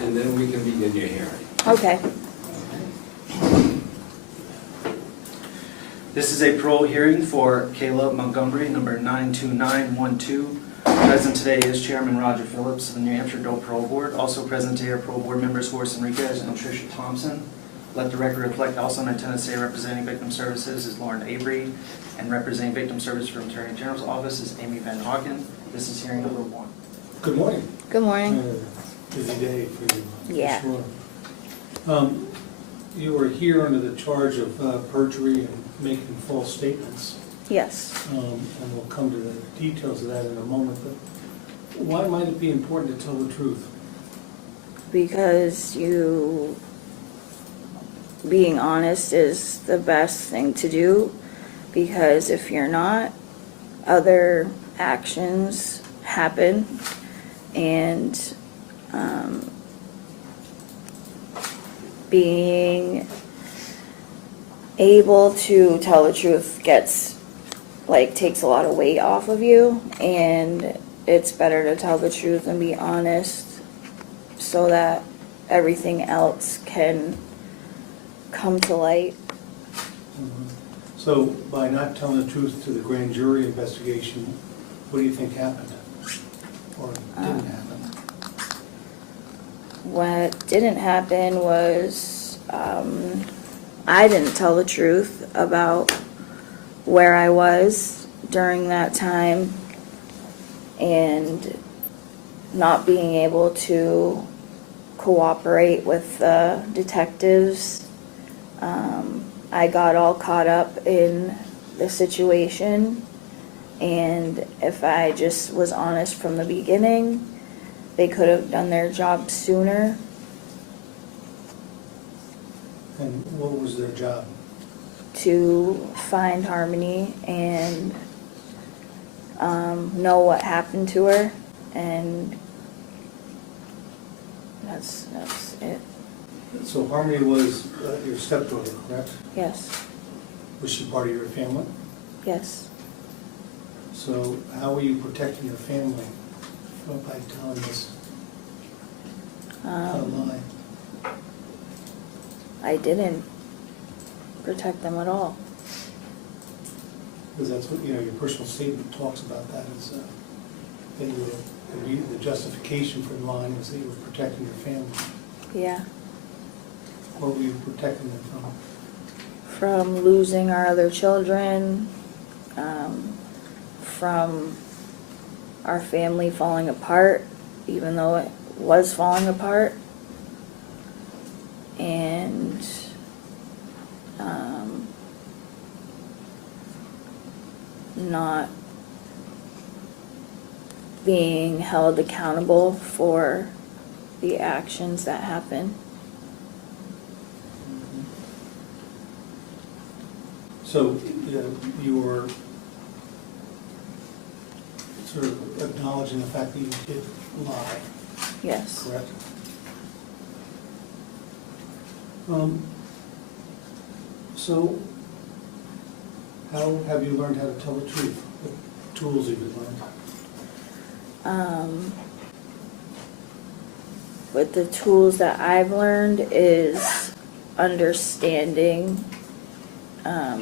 and then we can begin your hearing. Okay. This is a parole hearing for Kayla Montgomery, number 92912. Present today is Chairman Roger Phillips of the New Hampshire Adult Parole Board. Also present today are parole board members Horace Enriquez and Tricia Thompson. Let the record reflect also in attendance today representing Victim Services is Lauren Avery, and representing Victim Services from Attorney General's Office is Amy Van Hawken. This is hearing number 1. Good morning. Good morning. Busy day for you. for Yeah. sure. You were here under the charge of perjury and making false statements, Yes. and we'll come to the details of that in a moment, but why might it be important to tell the truth? Because being honest is the best thing to do, because if you're not, other actions happen, and being able to tell the truth takes a lot of weight off of you, and it's better to tell the truth and be honest so that everything else can come to light. So by not telling the truth to the grand jury investigation, what do you think happened? Or didn't happen? What didn't happen was I didn't tell the truth about where I was during that time, and not being able to cooperate with the detectives. I got all caught up in the situation, and if I just was honest from the beginning, they could have done their job sooner. And what was their job? To find Harmony and know what happened to her, and that's it. So Harmony was your stepdaughter, correct? Yes. Was she part of your family? Yes. So how were you protecting your family by telling this lie? I didn't protect them at all. Because that's what, your personal statement talks about that, is that you were, the justification for lying was that you were protecting your family. Yeah. What were you protecting them from? From losing our other children, from our family falling apart, even though it was falling apart, and not being held accountable for the actions that happen. So you were sort of acknowledging the fact that you did lie, Yes. correct? So how have you learned how to tell the truth? What tools have you learned? With the tools that I've learned is understanding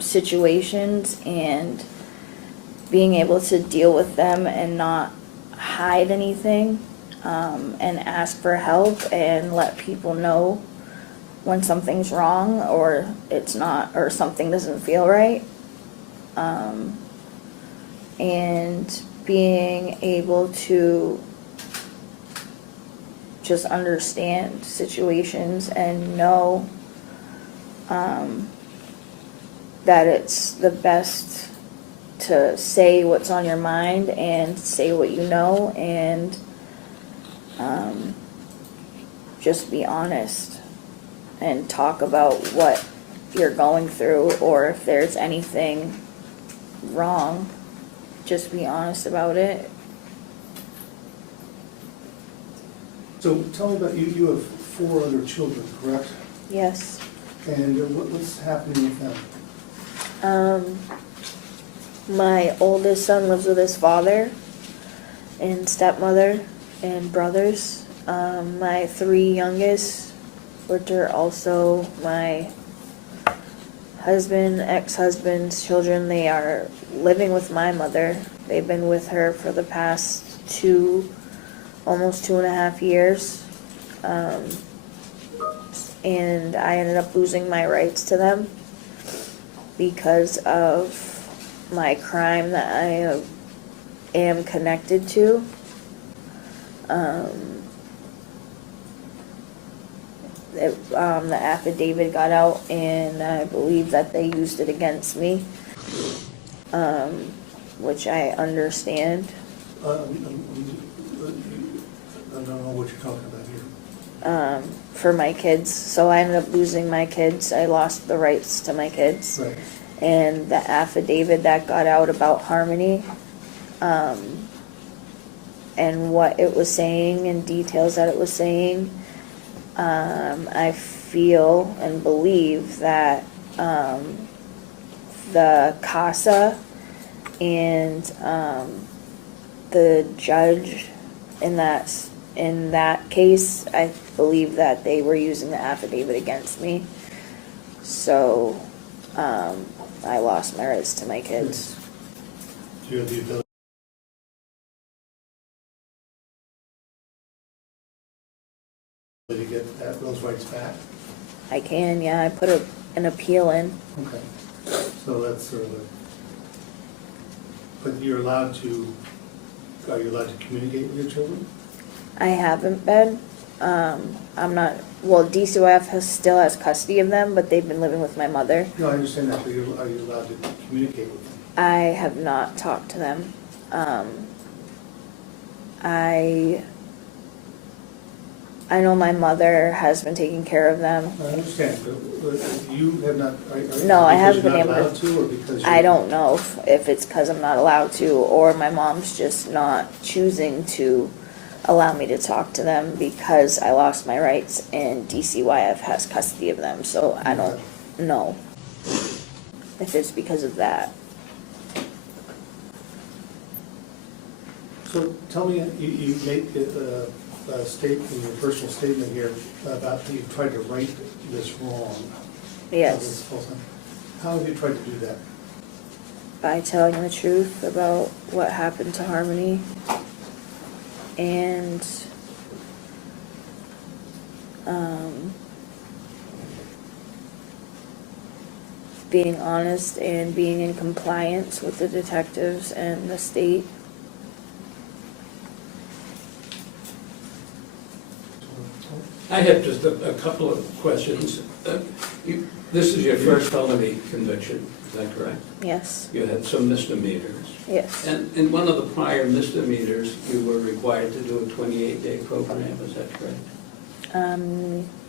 situations and being able to deal with them and not hide anything, and ask for help and let people know when something's wrong or it's not, or something doesn't feel right. And being able to just understand situations and know that it's the best to say what's on your mind and say what you know, and just be honest and talk about what you're going through, or if there's anything wrong, just be honest about it. So tell me about you. You have 4 other children, correct? Yes. And what's happening with them? My oldest son lives with his father and stepmother and brothers. My 3 youngest, which are also my husband, ex-husband's children, they are living with my mother. They've been with her for the past almost 2.5 years. And I ended up losing my rights to them because of my crime that I am connected to. The affidavit got out, and I believe that they used it against me, which I understand. I don't know what you're talking about here. For my kids, so I ended up losing my kids. I lost the rights to my kids. Right. And the affidavit that got out about Harmony, and what it was saying and details that it was saying, I feel and believe that the CASA and the judge in that case, I believe that they were using the affidavit against me. So I lost my rights to my kids. Do you have the ability to get those rights back? I can, yeah. I put an appeal in. Okay. So that's sort of but you're allowed to, are you allowed to communicate with your children? I haven't been. I'm not, well, DCYF still has custody of them, but they've been living with my mother. No, I understand that, but are you allowed to communicate with them? I have not talked to them. I know my mother has been taking care of them. I understand, but you have not, No, I haven't been because able you're not allowed to. to, or because I don't know if it's because I'm not allowed to, or my mom's just not choosing to allow me to talk to them because I lost my rights and DCYF has custody of them. So I don't know if it's because of that. So tell me, you make a statement, in your personal statement here, about you tried to right this wrong. Yes, How have you tried to do that? by telling the truth about what happened to Harmony and being honest and being in compliance with the detectives and the state. I have just a couple of questions. This is your first felony conviction, is that correct? Yes, You had some misdemeanors. yes. And in one of the prior misdemeanors, you were required to do a 28-day program, is that correct?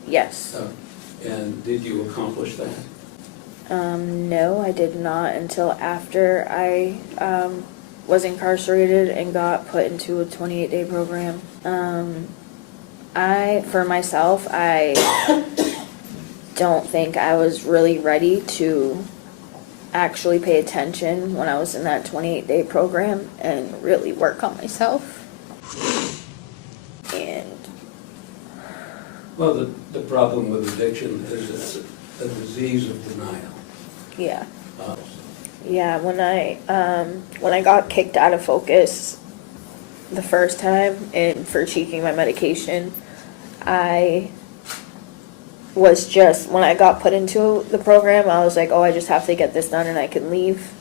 Yes. And did you accomplish that? No, I did not until after I was incarcerated and got put into a 28-day program. For myself, I don't think I was really ready to actually pay attention when I was in that 28-day program and really work on myself. And Well, the problem with addiction is it's a disease of denial. yeah. Yeah, when I got kicked out of Focus the first time and for cheating my medication, I was just, when I got put into the program, I was like, oh, I just have to get this done and I can leave.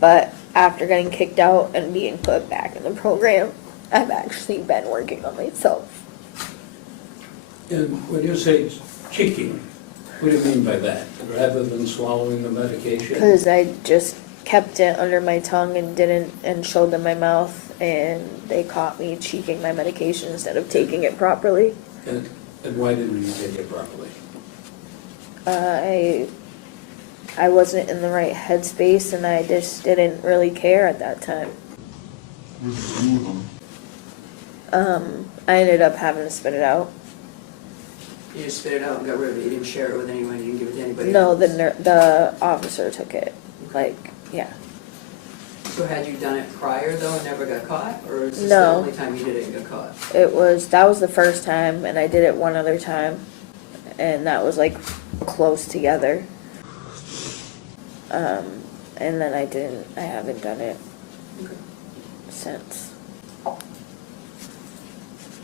But after getting kicked out and being put back in the program, I've actually been working on myself. And when you say cheeking, what do you mean by that? Rather than swallowing the medication? Because I just kept it under my tongue and showed them my mouth, and they caught me cheeking my medication instead of taking it properly. And why didn't you take it properly? I wasn't in the right headspace, and I just didn't really care at that time. I ended up having to spit it out. You just spit it out and got rid of it. You didn't share it with anyone. You didn't give it to anybody No, else. the officer took it. Like, yeah. So had you done it prior though and never got caught, or is this the No. only time you did it and got caught? That was the first time, and I did it one other time, and that was like close together. And then I haven't done it Okay. since.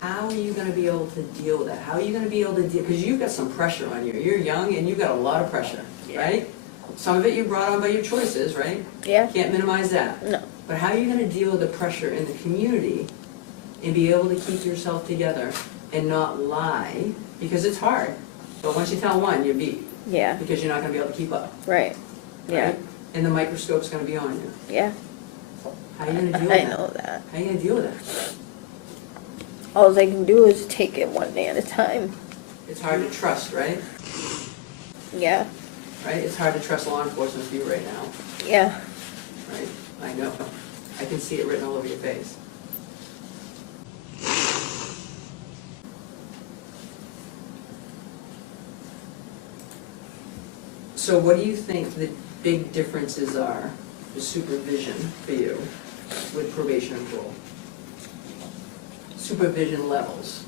How are you gonna be able to deal with that? How are you gonna be able to deal, because you've got some pressure on you. You're young and you've got a lot of pressure, right? Some of it you brought on by your choices, right? Yeah? Can't minimize that. No. But how are you gonna deal with the pressure in the community and be able to keep yourself together and not lie? Because it's hard, but once you tell one, you're beat, Yeah. because you're not gonna be able to keep up. Right. Yeah. Right? And the microscope's gonna be on you. Yeah. How are you gonna deal with I that? know that. How are you gonna deal with that? All I can do is take it one day at a time. It's hard to trust, right? Yeah. Right? It's hard to trust law enforcement with you right now, Yeah. right? I know. I can see it written all over your face. So what do you think the big differences are, the supervision for you with probation and parole? Supervision levels.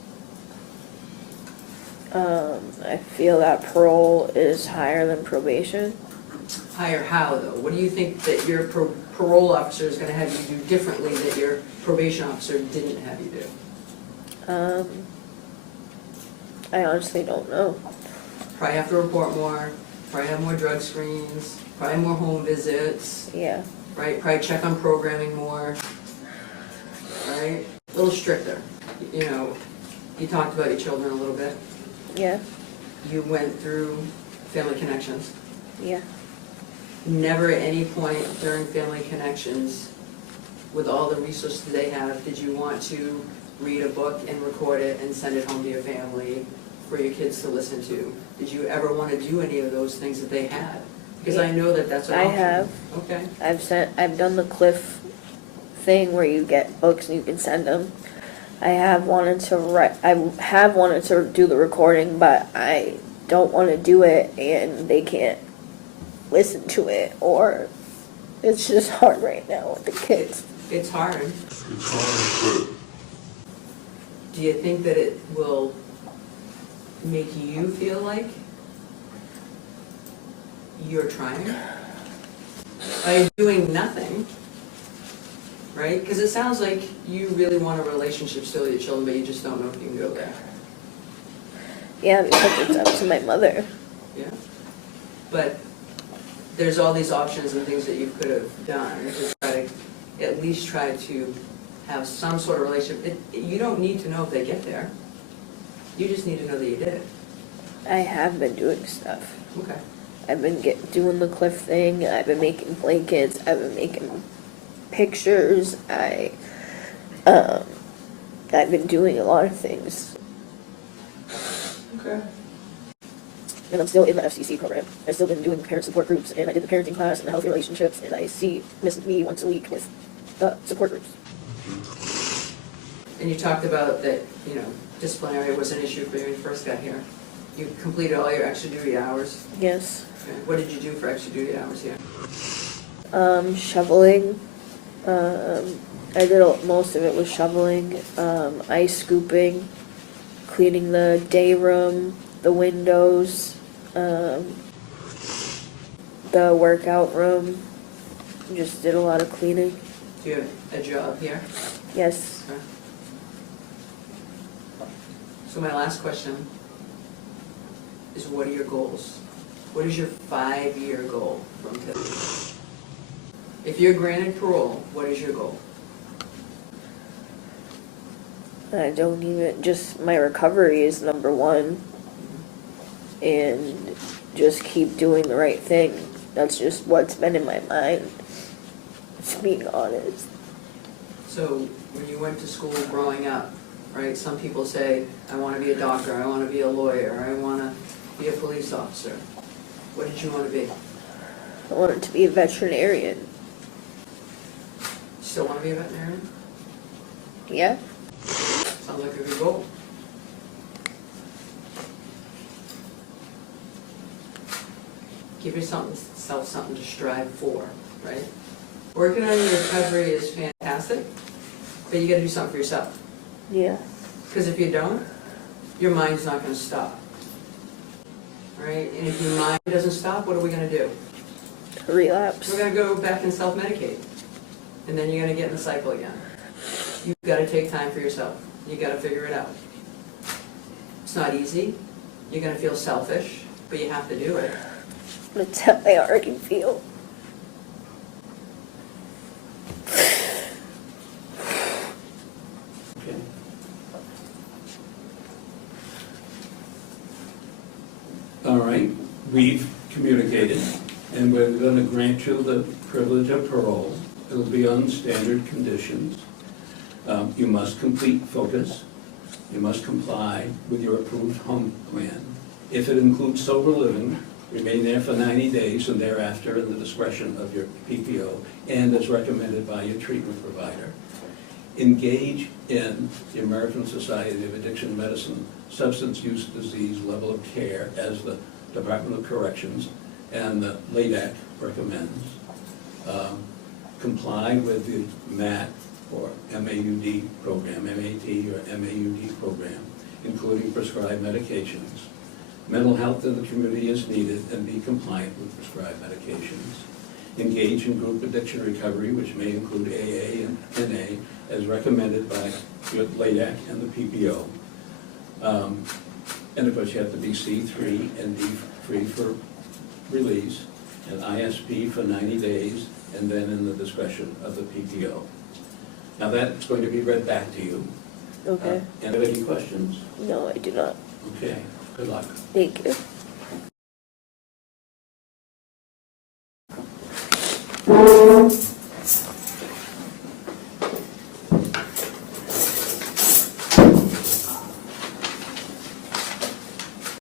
I feel that parole is higher than probation. Higher how, though? What do you think that your parole officer is gonna have you do differently that your probation officer didn't have you do? I honestly don't know. Probably have to report more, probably have more drug screens, probably more home visits, Yeah. right? Probably check on programming more, right? A little stricter. You know, you talked about your children a little bit. Yeah. You went through Family Connections. Yeah. Never at any point during Family Connections, with all the resources they have, did you want to read a book and record it and send it home to your family for your kids to listen to? Did you ever want to do any of those things that they had? Because I know that that's an I option. have. Okay. I've done the Cliff thing where you get books and you can send them. I have wanted to do the recording, but I don't want to do it and they can't listen to it, or it's just hard right now with the kids. It's hard. Do you think that it will make you feel like you're trying? By doing nothing, right? Because it sounds like you really want a relationship still with your children, but you just don't know if you can go there. Yeah, because it's up to my mother. Yeah? But there's all these options and things that you could have done to try to, at least try to have some sort of relationship. You don't need to know if they get there. You just need to know that you did it. I have been doing stuff. Okay. I've been doing the Cliff thing. I've been making blankets. I've been making pictures. I've been doing a lot of things. Okay. And I'm still in the FCC program. I've still been doing parent support groups, and I did the parenting class and the healthy relationships, and I see Mrs. B once a week with the support groups. And you talked about that, you know, disciplinary was an issue for you when you first got here. You completed all your extra duty hours. Yes. Okay. What did you do for extra duty hours here? Shoveling. I did most of it was shoveling, ice scooping, cleaning the day room, the windows, the workout room. Just did a lot of cleaning. Do you have a job here? Yes. Okay. So my last question is, what are your goals? What is your 5-year goal from today? If you're granted parole, what is your goal? I don't even, just my recovery is number one. And just keep doing the right thing. That's just what's been in my mind, to be honest. So when you went to school growing up, right, some people say, I want to be a doctor, I want to be a lawyer, I want to be a police officer. What did you want to be? I wanted to be a veterinarian. Still want to be a veterinarian? Yeah? Sounds like a good goal. Give yourself something to strive for, right? Working on your recovery is fantastic, but you gotta do something for yourself. Yeah. Because if you don't, your mind's not gonna stop. Right? And if your mind doesn't stop, what are we gonna do? Relapse. We're gonna go back and self-medicate. And then you're gonna get in the cycle again. You've gotta take time for yourself. You gotta figure it out. It's not easy. You're gonna feel selfish, but you have to do it. That's how I already feel. Okay. All right, we've communicated, and we're going to grant you the privilege of parole. It'll be on standard conditions. You must complete focus. You must comply with your approved home plan. If it includes sober living, remain there for 90 days and thereafter in the discretion of your PPO and as recommended by your treatment provider. Engage in the American Society of Addiction Medicine Substance Use Disease level of care as the Department of Corrections and the LADAC recommends. Comply with the MAT or MAUD program, MAT or MAUD program, including prescribed medications. Mental health in the community is needed and be compliant with prescribed medications. Engage in group addiction recovery, which may include AA and NA, as recommended by your LADAC and the PPO. And of course, you have to be C3 and D3 for release, and ISP for 90 days, and then in the discretion of the PPO. Now that's going to be read back to you. Okay. Any questions? No, I do not. Okay, good luck. Thank you.